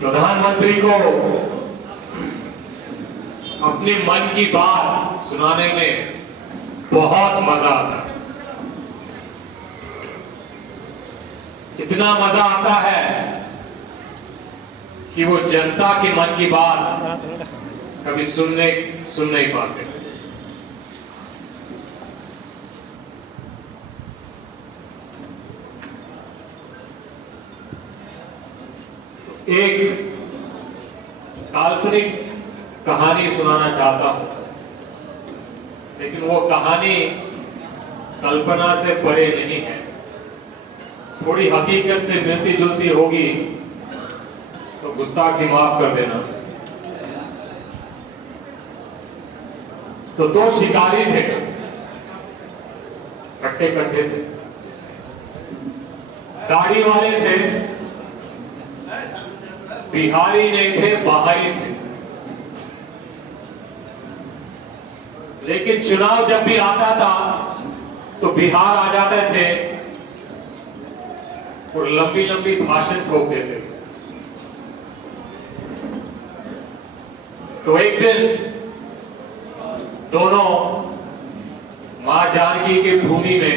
प्रधानमंत्री को अपनी मन की बात सुनाने में बहुत मजा आता है। इतना मजा आता है कि वो जनता की मन की बात कभी सुन नहीं पाते। एक काल्पनिक कहानी सुनाना चाहता हूं, लेकिन वो कहानी कल्पना से परे नहीं है, थोड़ी हकीकत से मिलती जुलती होगी तो गुस्ताखी माफ कर देना। तो दो शिकारी थे, कट्टे कट्टे थे, दाढ़ी वाले थे, बिहारी नहीं थे, बाहरी थे। लेकिन चुनाव जब भी आता था तो बिहार आ जाते थे और लंबी लंबी भाषण ठोक देते। तो एक दिन दोनों मां जानकी के भूमि में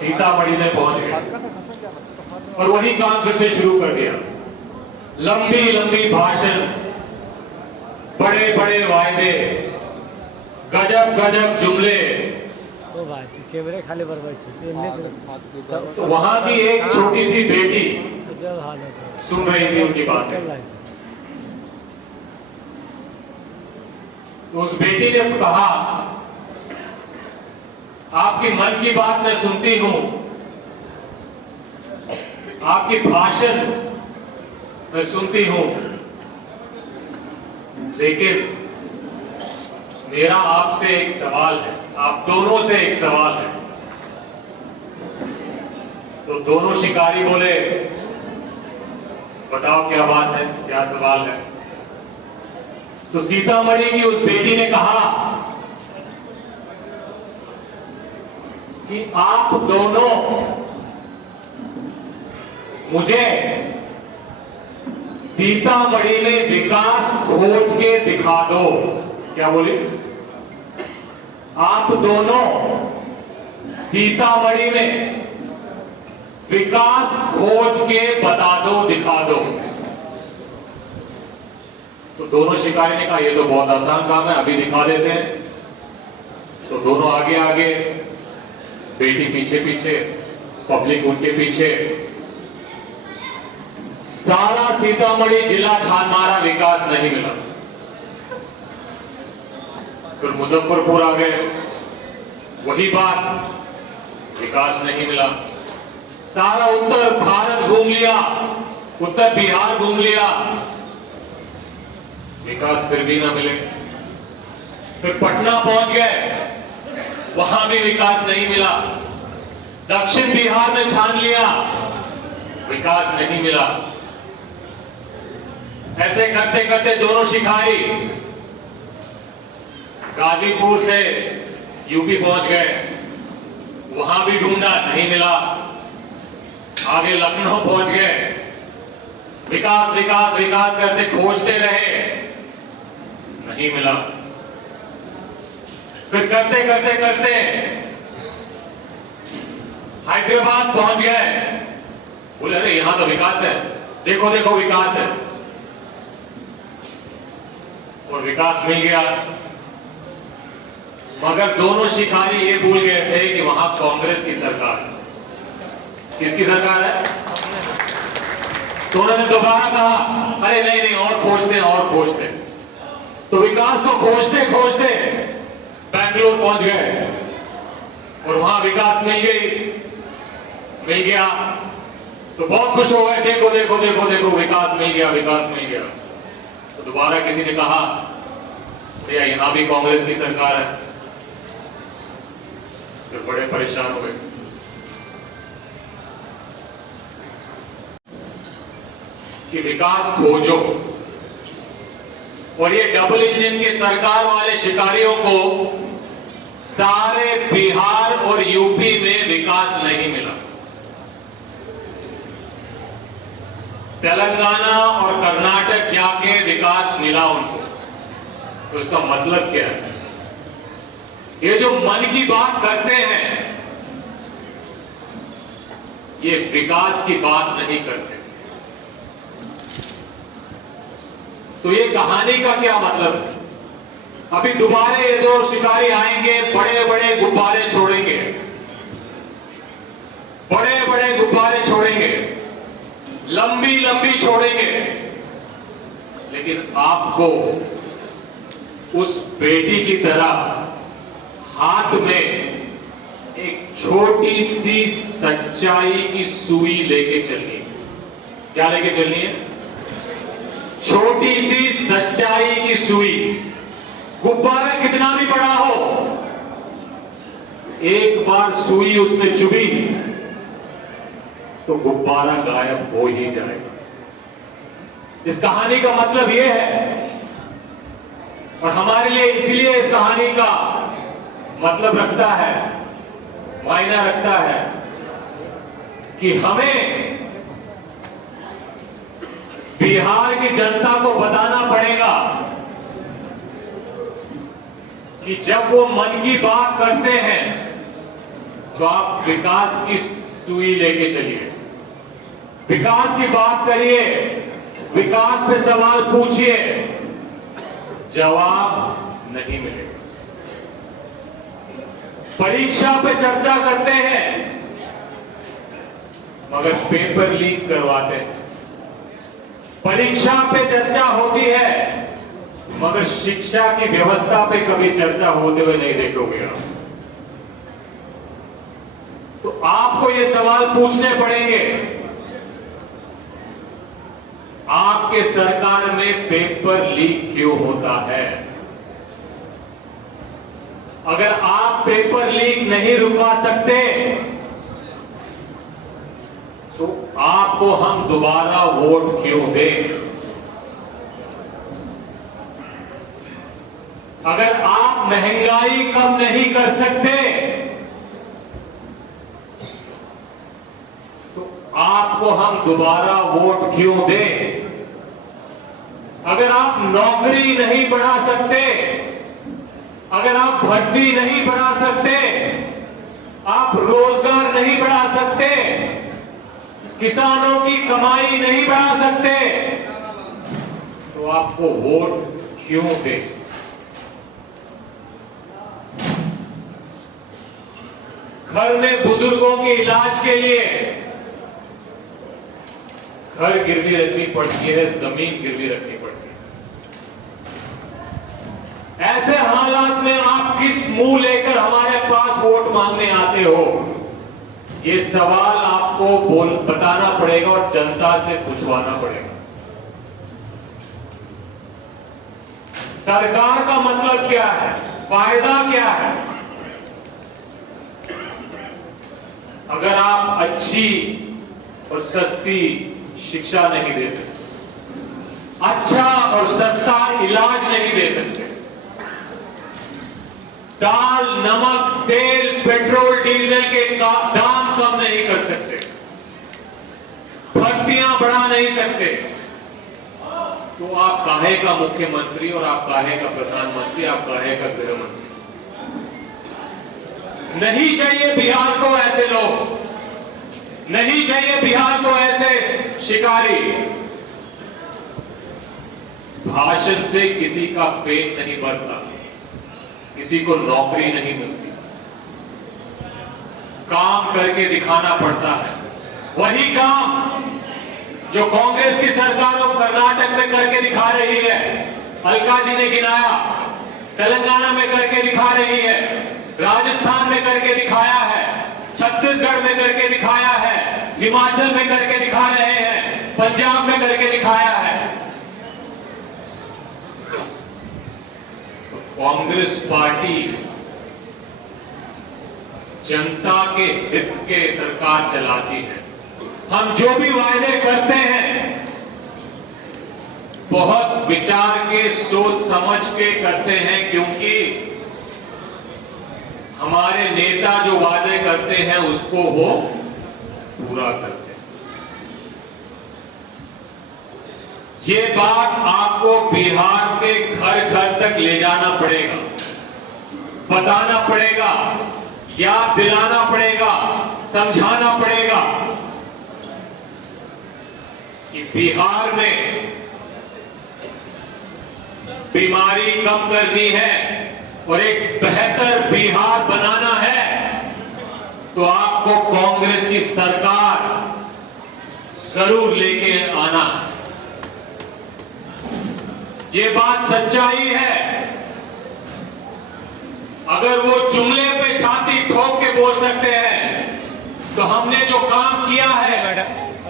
सीतामढ़ी में पहुंच गए और वही काम फिर से शुरू कर दिया। लंबी लंबी भाषण, बड़े बड़े वायदे, गजब गजब जुमले। तो वहां की एक छोटी सी बेटी सुन रही थी उनकी बातें। तो उस बेटी ने कहा, आपकी मन की बात मैं सुनती हूं, आपकी भाषण मैं सुनती हूं, लेकिन मेरा आपसे एक सवाल है, आप दोनों से एक सवाल है। तो दोनों शिकारी बोले, बताओ क्या बात है, क्या सवाल है। तो सीतामढ़ी की उस बेटी ने कहा कि आप दोनों मुझे सीतामढ़ी में विकास खोज के दिखा दो। क्या बोली? आप दोनों सीतामढ़ी में विकास खोज के बता दो, दिखा दो। तो दोनों शिकारी ने कहा, ये तो बहुत आसान काम है, अभी दिखा देते हैं। तो दोनों आगे आगे, बेटी पीछे पीछे, पब्लिक उनके पीछे। सारा सीतामढ़ी जिला छान मारा, विकास नहीं मिला। फिर मुजफ्फरपुर आ गए, वही बात, विकास नहीं मिला। सारा उत्तर भारत घूम लिया, उत्तर बिहार घूम लिया, विकास फिर भी ना मिले। फिर पटना पहुंच गए, वहां भी विकास नहीं मिला। दक्षिण बिहार में छान लिया, विकास नहीं मिला। ऐसे करते करते दोनों शिकारी गाजीपुर से यूपी पहुंच गए, वहां भी ढूंढा, नहीं मिला। आगे लखनऊ पहुंच गए, विकास विकास विकास करते खोजते रहे, नहीं मिला। फिर करते करते करते हैदराबाद पहुंच गए, बोले अरे यहां तो विकास है, देखो देखो विकास है। और विकास मिल गया, मगर दोनों शिकारी ये भूल गए थे कि वहां कांग्रेस की सरकार है। किसकी सरकार है? तो उन्होंने दोबारा कहा, अरे नहीं नहीं, और खोजते हैं, और खोजते हैं। तो विकास को खोजते खोजते बेंगलुरु पहुंच गए और वहां विकास मिल गया। तो बहुत खुश हो गए, देखो देखो देखो देखो विकास मिल गया, विकास मिल गया। तो दोबारा किसी ने कहा, भैया यहां भी कांग्रेस की सरकार है। तो बड़े परेशान हो गए। कि विकास खोजो, और ये डबल इंजन की सरकार वाले शिकारियों को सारे बिहार और यूपी में विकास नहीं मिला। तेलंगाना और कर्नाटक जाके विकास मिला उनको, तो इसका मतलब क्या है? ये जो मन की बात करते हैं, ये विकास की बात नहीं करते। तो ये कहानी का क्या मतलब है? अभी दोबारा ये दो शिकारी आएंगे, बड़े बड़े गुब्बारे छोड़ेंगे, बड़े बड़े गुब्बारे छोड़ेंगे, लंबी लंबी छोड़ेंगे, लेकिन आपको उस बेटी की तरह हाथ में एक छोटी सी सच्चाई की सुई लेके चलनी है। क्या लेके चलनी है? छोटी सी सच्चाई की सुई। गुब्बारा कितना भी बड़ा हो, एक बार सुई उसमें चुभी तो गुब्बारा गायब हो ही जाएगा। इस कहानी का मतलब यह है, और हमारे लिए इसलिए इस कहानी का मतलब रखता है, मायना रखता है, कि हमें बिहार की जनता को बताना पड़ेगा कि जब वो मन की बात करते हैं तो आप विकास की सुई लेके चलिए, विकास की बात करिए, विकास पे सवाल पूछिए, जवाब नहीं मिलेगा। परीक्षा पे चर्चा करते हैं मगर पेपर लीक करवाते हैं। परीक्षा पे चर्चा होती है मगर शिक्षा की व्यवस्था पे कभी चर्चा होते हुए नहीं देखोगे आप। तो आपको ये सवाल पूछने पड़ेंगे, आपके सरकार में पेपर लीक क्यों होता है? अगर आप पेपर लीक नहीं रुकवा सकते तो आपको हम दोबारा वोट क्यों दें? अगर आप महंगाई कम नहीं कर सकते तो आपको हम दोबारा वोट क्यों दें? अगर आप नौकरी नहीं बढ़ा सकते, अगर आप भर्ती नहीं बढ़ा सकते, आप रोजगार नहीं बढ़ा सकते, किसानों की कमाई नहीं बढ़ा सकते, तो आपको वोट क्यों दें? घर में बुजुर्गों के इलाज के लिए घर गिरवी रखनी पड़ती है, जमीन गिरवी रखनी पड़ती है। ऐसे हालात में आप किस मुंह लेकर हमारे पास वोट मांगने आते हो? ये सवाल आपको बताना पड़ेगा और जनता से पूछवाना पड़ेगा। सरकार का मतलब क्या है? फायदा क्या है? अगर आप अच्छी और सस्ती शिक्षा नहीं दे सकते, अच्छा और सस्ता इलाज नहीं दे सकते, दाल, नमक, तेल, पेट्रोल, डीजल के दाम कम नहीं कर सकते, भर्तियां बढ़ा नहीं सकते, तो आप काहे का मुख्यमंत्री और आप काहे का प्रधानमंत्री, आप काहे का गृह मंत्री? नहीं चाहिए बिहार को ऐसे लोग, नहीं चाहिए बिहार को ऐसे शिकारी। भाषण से किसी का पेट नहीं भरता, किसी को नौकरी नहीं मिलती, काम करके दिखाना पड़ता है। वही काम जो कांग्रेस की सरकारों कर्नाटक में करके दिखा रही है, अलका जी ने गिनाया, तेलंगाना में करके दिखा रही है, राजस्थान में करके दिखाया है, छत्तीसगढ़ में करके दिखाया है, हिमाचल में करके दिखा रहे हैं, पंजाब में करके दिखाया है। कांग्रेस पार्टी जनता के हित के सरकार चलाती है। हम जो भी वायदे करते हैं बहुत विचार के, सोच समझ के करते हैं, क्योंकि हमारे नेता जो वादे करते हैं उसको वो पूरा करते हैं। ये बात आपको बिहार के घर घर तक ले जाना पड़ेगा, बताना पड़ेगा, याद दिलाना पड़ेगा, समझाना पड़ेगा कि बिहार में बीमारी कम करनी है और एक बेहतर बिहार बनाना है तो आपको कांग्रेस की सरकार जरूर लेके आना। ये बात सच्चाई है। अगर वो जुमले पे छाती ठोक के बोल सकते हैं तो हमने जो काम किया है,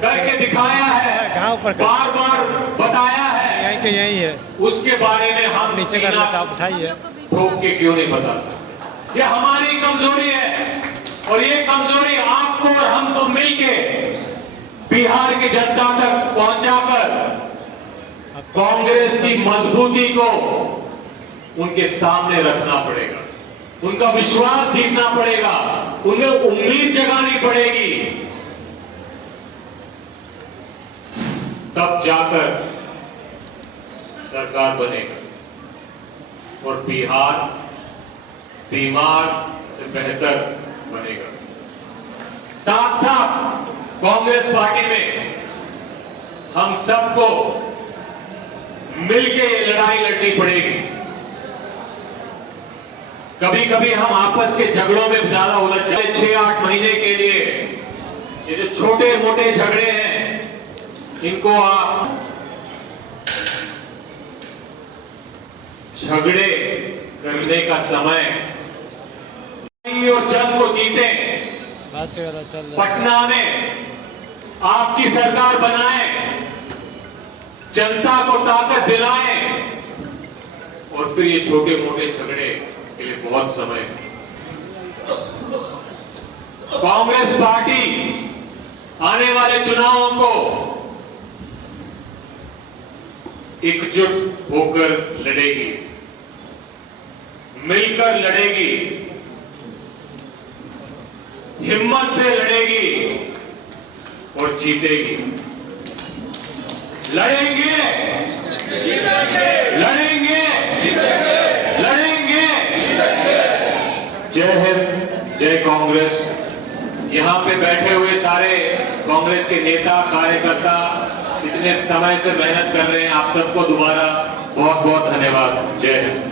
करके दिखाया है, बार बार बताया है, यही है, उसके बारे में हम नीचे कर लेता आप उठाइए, ठोक के क्यों नहीं बता सकते? ये हमारी कमजोरी है और ये कमजोरी आपको और हमको मिलके बिहार की जनता तक पहुंचाकर कांग्रेस की मजबूती को उनके सामने रखना पड़ेगा, उनका विश्वास जीतना पड़ेगा, उन्हें उम्मीद जगानी पड़ेगी, तब जाकर सरकार बनेगा और बिहार बीमार से बेहतर बनेगा। साथ साथ कांग्रेस पार्टी में हम सबको मिलके ये लड़ाई लड़नी पड़ेगी। कभी कभी हम आपस के झगड़ों में ज्यादा उलझ जाते। 6-8 महीने के लिए ये जो छोटे मोटे झगड़े हैं इनको आप झगड़े करने का समय और जंग को जीते, पटना में आपकी सरकार बनाए, जनता को ताकत दिलाएं और फिर ये छोटे मोटे झगड़े के लिए बहुत समय। कांग्रेस पार्टी आने वाले चुनावों को एकजुट होकर लड़ेगी, मिलकर लड़ेगी, हिम्मत से लड़ेगी और जीतेगी। लड़ेंगे, लड़ेंगे, लड़ेंगे। जय हिंद, जय कांग्रेस। यहां पे बैठे हुए सारे कांग्रेस के नेता कार्यकर्ता इतने समय से मेहनत कर रहे हैं, आप सबको दोबारा बहुत बहुत धन्यवाद। जय हिंद।